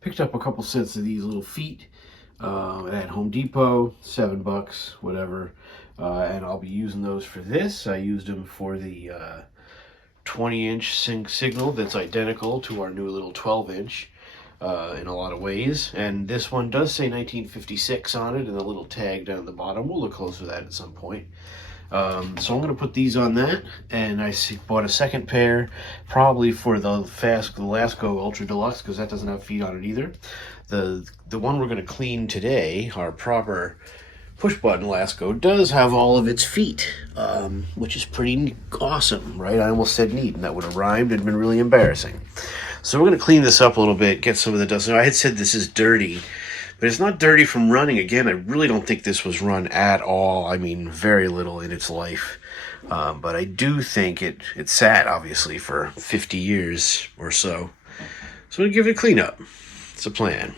Picked up a couple sets of these little feet at Home Depot, $7, whatever. And I'll be using those for this. I used them for the 20-inch sync signal that's identical to our new little 12-inch in a lot of ways. And this one does say 1956 on it and a little tag down the bottom. We'll look closer at that at some point. So I'm going to put these on that, and I bought a second pair, probably for the Lasko Ultra Deluxe, because that doesn't have feet on it either. The one we're going to clean today, our proper push-button Lasko, does have all of its feet, which is pretty awesome, right? I almost said neat, and that would have rhymed and been really embarrassing. So we're going to clean this up a little bit, get some of the dust. Now, I had said this is dirty, but it's not dirty from running. Again, I really don't think this was run at all. I mean, very little in its life. But I do think it sat, obviously, for 50 years or so. So I'm going to give it a cleanup. It's a plan.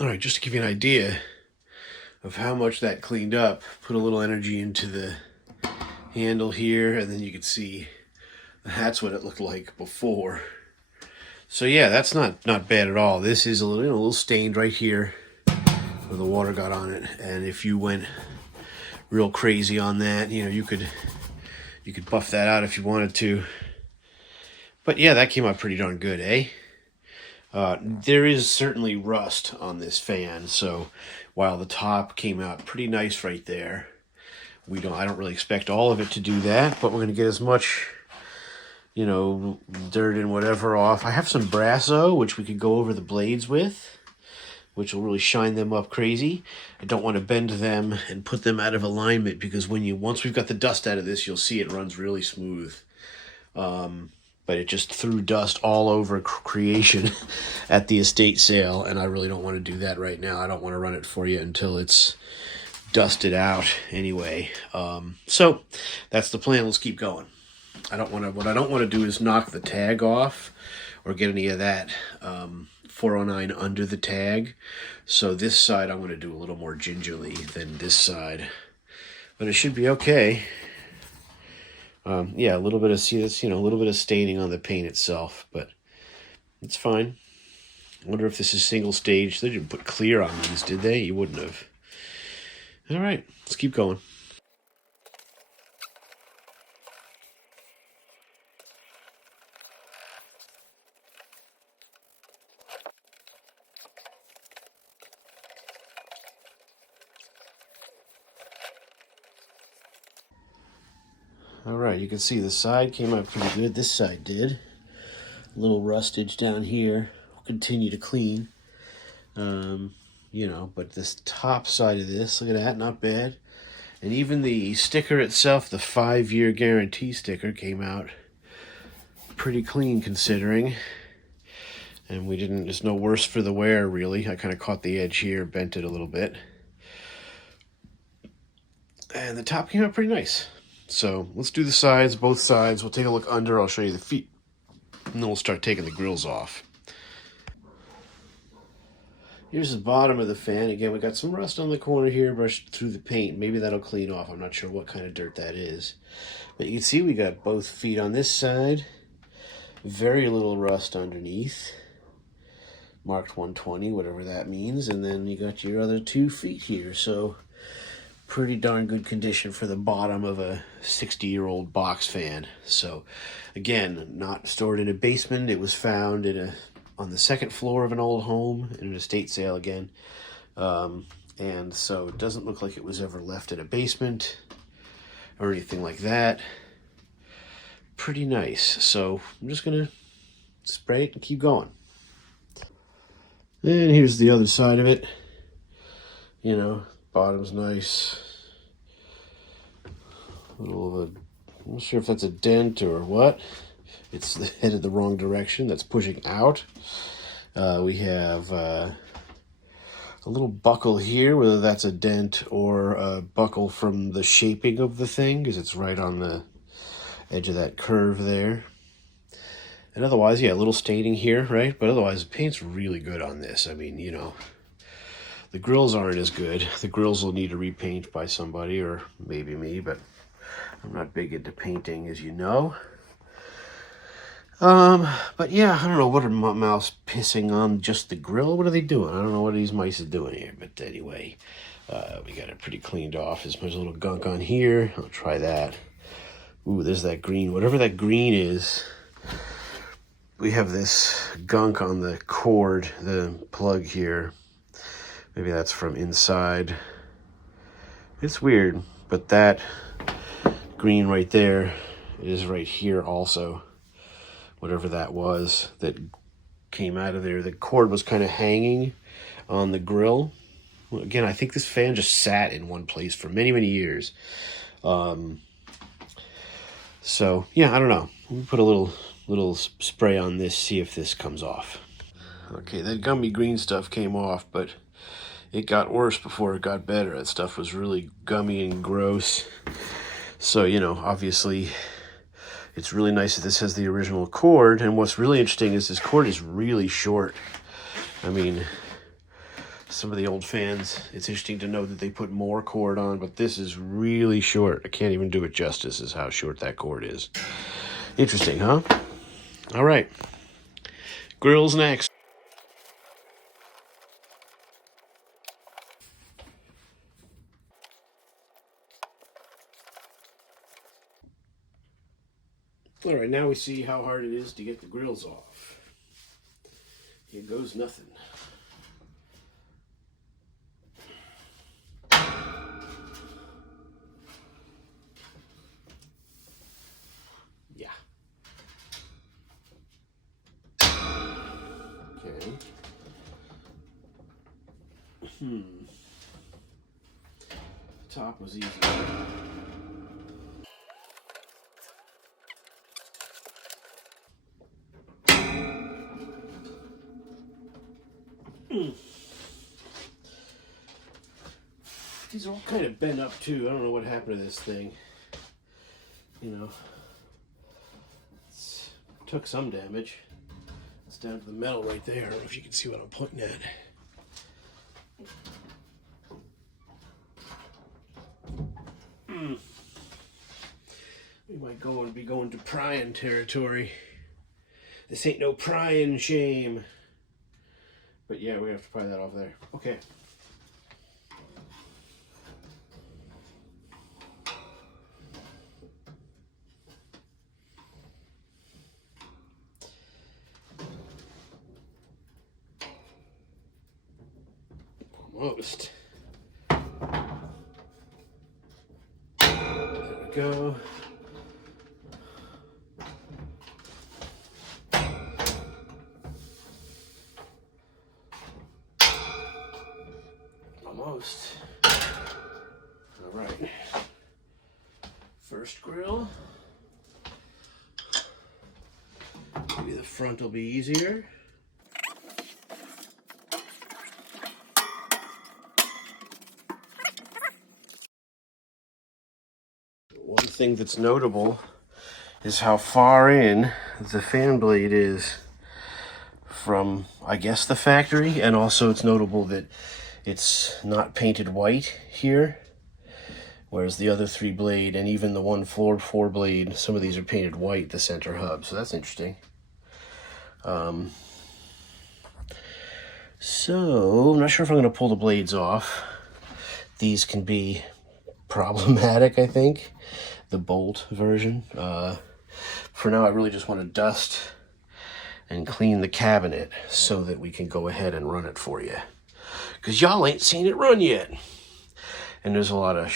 All right, just to give you an idea of how much that cleaned up, put a little energy into the handle here, and then you can see that's what it looked like before. So yeah, that's not bad at all. This is a little stained right here where the water got on it, and if you went real crazy on that, you could buff that out if you wanted to. But yeah, that came out pretty darn good, eh? There is certainly rust on this fan, so while the top came out pretty nice right there, I don't really expect all of it to do that, but we're going to get as much, dirt and whatever off. I have some Brasso, which we could go over the blades with, which will really shine them up crazy. I don't want to bend them and put them out of alignment, because once we've got the dust out of this, you'll see it runs really smooth. But it just threw dust all over creation at the estate sale, and I really don't want to do that right now. I don't want to run it for you until it's dusted out anyway. So that's the plan. Let's keep going. What I don't want to do is knock the tag off or get any of that 409 under the tag. So this side I'm going to do a little more gingerly than this side, but it should be okay. Yeah, a little bit of staining on the paint itself, but it's fine. I wonder if this is single stage. They didn't put clear on these, did they? You wouldn't have. All right, let's keep going. All right, you can see the side came out pretty good. This side did. A little rustage down here. We'll continue to clean. But this top side of this, look at that, not bad. And even the sticker itself, the 5-year guarantee sticker, came out pretty clean considering. And it's no worse for the wear, really. I kind of caught the edge here, bent it a little bit. And the top came out pretty nice. So let's do the sides, both sides. We'll take a look under. I'll show you the feet. And then we'll start taking the grills off. Here's the bottom of the fan. Again, we got some rust on the corner here, brushed through the paint. Maybe that'll clean off. I'm not sure what kind of dirt that is. But you can see we got both feet on this side. Very little rust underneath. Marked 120, whatever that means. And then you got your other 2 feet here. So pretty darn good condition for the bottom of a 60-year-old box fan. So again, not stored in a basement. It was found on the second floor of an old home in an estate sale again. And so it doesn't look like it was ever left in a basement or anything like that. Pretty nice. So I'm just going to spray it and keep going. And here's the other side of it. Bottom's nice. I'm not sure if that's a dent or what. It's headed the wrong direction. That's pushing out. We have a little buckle here, whether that's a dent or a buckle from the shaping of the thing, because it's right on the edge of that curve there. And otherwise, yeah, a little staining here, right? But otherwise, the paint's really good on this. I mean, you know, the grills aren't as good. The grills will need a repaint by somebody, or maybe me, but I'm not big into painting, as you know. But yeah, I don't know, what are mouse pissing on just the grill? What are they doing? I don't know what these mice are doing here, but anyway, we got it pretty cleaned off. There's a little gunk on here. I'll try that. Ooh, there's that green. Whatever that green is, we have this gunk on the cord, the plug here. Maybe that's from inside. It's weird, but that green right there is right here also. Whatever that was that came out of there. The cord was kind of hanging on the grill. Well, again, I think this fan just sat in one place for many, many years. So, yeah, I don't know. We'll put a little spray on this, see if this comes off. Okay, that gummy green stuff came off, but it got worse before it got better. That stuff was really gummy and gross. So, you know, obviously, it's really nice that this has the original cord, and what's really interesting is this cord is really short. I mean, some of the old fans, it's interesting to know that they put more cord on, but this is really short. I can't even do it justice as how short that cord is. Interesting, huh? All right. Grills next. All right, now we see how hard it is to get the grills off. Here goes nothing. Yeah. Okay. The top was easy. These are all kind of bent up too. I don't know what happened to this thing. You know, it took some damage. It's down to the metal right there. I don't know if you can see what I'm pointing at. We might be going to prying territory. This ain't no prying shame. But yeah, we have to pry that off there. Okay. Almost. There we go. Almost. All right. First grill. Maybe the front will be easier. One thing that's notable is how far in the fan blade is from, I guess, the factory, and also it's notable that it's not painted white here, whereas the other 3 blade and even the 4 blade, some of these are painted white, the center hub, so that's interesting. So I'm not sure if I'm going to pull the blades off. These can be problematic, I think, the bolt version. For now, I really just want to dust and clean the cabinet so that we can go ahead and run it for you, because y'all ain't seen it run yet. And there's a lot of,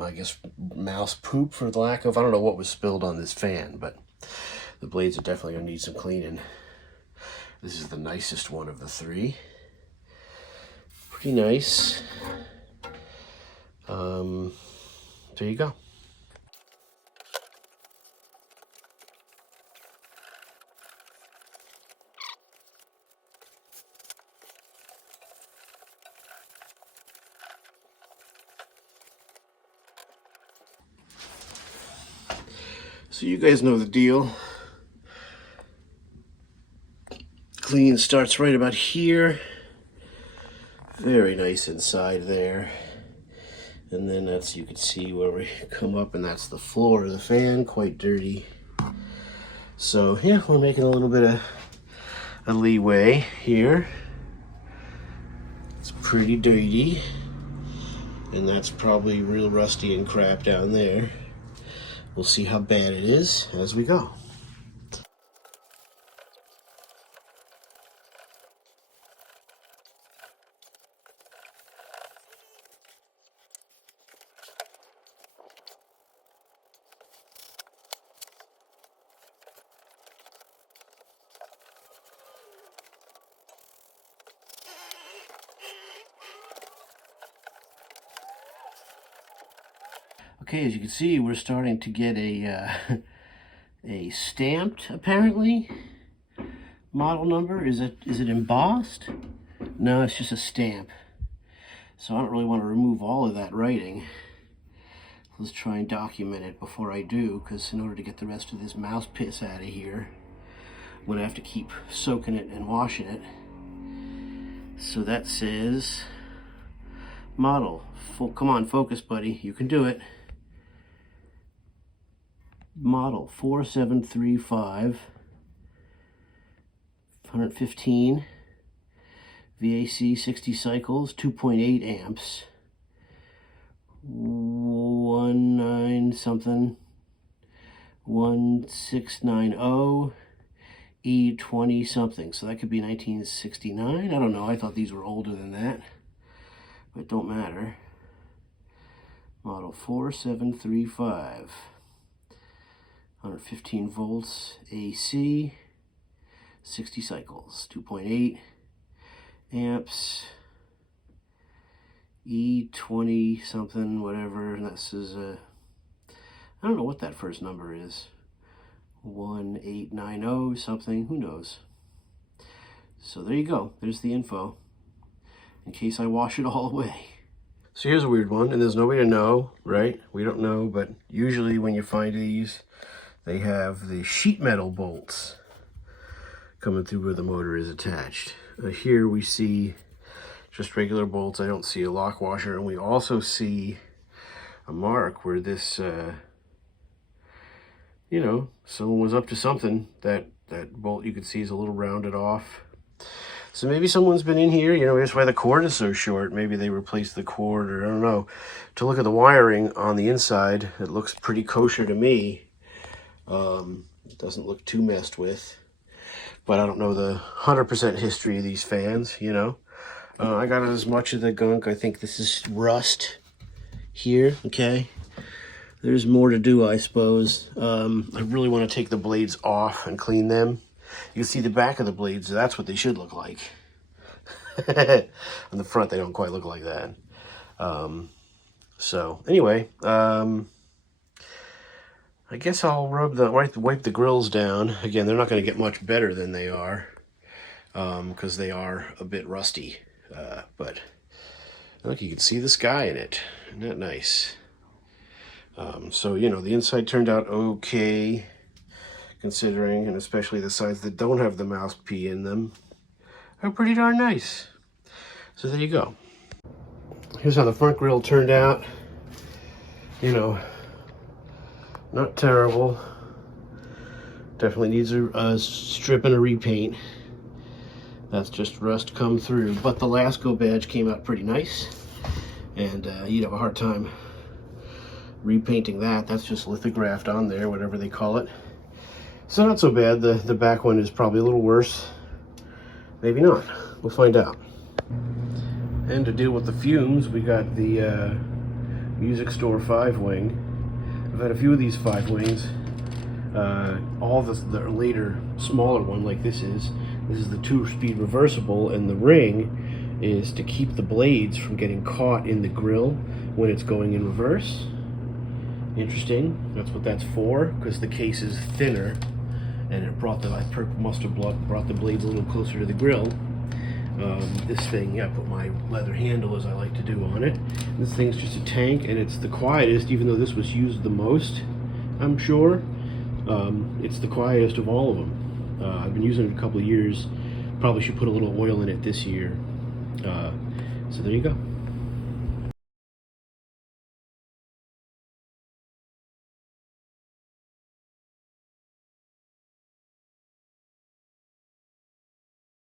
I guess, mouse poop, for the lack of, I don't know what was spilled on this fan, but the blades are definitely going to need some cleaning. This is the nicest one of the 3. Pretty nice. There you go. So you guys know the deal. clean starts right about here. Very nice inside there. And then that's, you can see where we come up, and that's the floor of the fan, quite dirty. So yeah, we're making a little bit of a leeway here. It's pretty dirty, and that's probably real rusty and crap down there. We'll see how bad it is as we go. Okay, as you can see, we're starting to get a stamped, apparently, model number. Is it embossed? No, it's just a stamp. So I don't really want to remove all of that writing. Let's try and document it before I do, because in order to get the rest of this mouse piss out of here, I'm going to have to keep soaking it and washing it. So that says model. Come on, focus, buddy. You can do it. Model 4735, 115, VAC 60 cycles, 2.8 amps, 19 something, 1690, E20 something. So that could be 1969. I don't know. I thought these were older than that, but it don't matter. Model 4735. 115 volts AC, 60 cycles, 2.8 amps, E20 something, whatever. And this is I don't know what that first number is. 1890 something, who knows. So there you go. There's the info, in case I wash it all away. So here's a weird one, and there's no way to know, right? We don't know, but usually when you find these, they have the sheet metal bolts coming through where the motor is attached. Here we see just regular bolts. I don't see a lock washer, and we also see a mark where this, you know, someone was up to something. That bolt you can see is a little rounded off. So maybe someone's been in here, you know, that's why the cord is so short. Maybe they replaced the cord, or I don't know. To look at the wiring on the inside, it looks pretty kosher to me. It doesn't look too messed with, but I don't know the 100% history of these fans, you know. I got as much of the gunk. I think this is rust here, okay. There's more to do, I suppose. I really want to take the blades off and clean them. You can see the back of the blades. That's what they should look like. On the front, they don't quite look like that. So anyway, I guess I'll wipe the grills down. Again, they're not going to get much better than they are, because they are a bit rusty. But look, you can see the sky in it. Isn't that nice? So, you know, the inside turned out okay, considering, and especially the sides that don't have the mouse P in them are pretty darn nice. So there you go. Here's how the front grille turned out. You know, not terrible. Definitely needs a strip and a repaint. That's just rust come through. But the Lasko badge came out pretty nice. And you'd have a hard time repainting that. That's just lithographed on there, whatever they call it. So not so bad. The back one is probably a little worse. Maybe not. We'll find out. And to deal with the fumes, we got the Music Store 5-wing. I've had a few of these 5-wings. All the later smaller one, like this is the 2-speed reversible, and the ring is to keep the blades from getting caught in the grill when it's going in reverse. Interesting. That's what that's for, because the case is thinner, and it brought I must have brought the blades a little closer to the grill. This thing, yeah, I put my leather handle, as I like to do, on it. This thing's just a tank, and it's the quietest, even though this was used the most, I'm sure. It's the quietest of all of them. I've been using it a couple of years. Probably should put a little oil in it this year. So there you go.